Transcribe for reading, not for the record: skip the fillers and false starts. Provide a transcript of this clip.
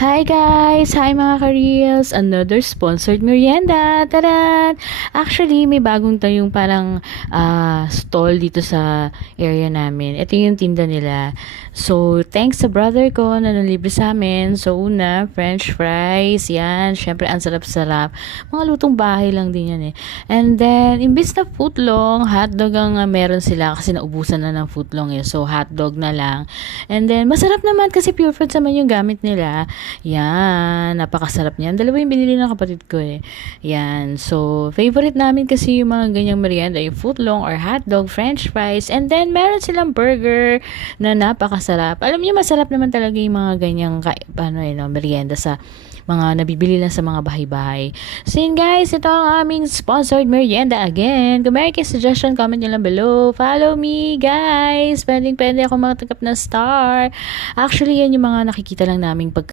Hi guys! Hi mga ka-reels! Another sponsored merienda! Taran! Actually, may bagong tayong parang stall dito sa area namin. Ito yung tinda nila. So, thanks sa brother ko na nalibre sa amin. So, una, french fries. Yan. Syempre, ang sarap-sarap. Mga lutong bahay lang din yan eh. And then, imbis na footlong, hotdog ang meron sila kasi naubusan na ng footlong eh. So, hotdog na lang. And then, masarap naman kasi pure fruits naman yung gamit nila. Yan, napakasarap niyan. Dalawa yung binili ng kapatid ko eh. Yan, so favorite namin kasi yung mga ganyang merienda, yung footlong or hotdog, french fries, and then meron silang burger na napakasarap. Alam niyo, masarap naman talaga yung mga ganyang merienda sa mga nabibili lang sa mga bahay-bahay. So yun guys, ito ang aming sponsored merienda again. Kung may suggestion, comment nyo lang below. Follow me guys. Pwede ako makatanggap ng star. Actually, yan yung mga nakikita lang naming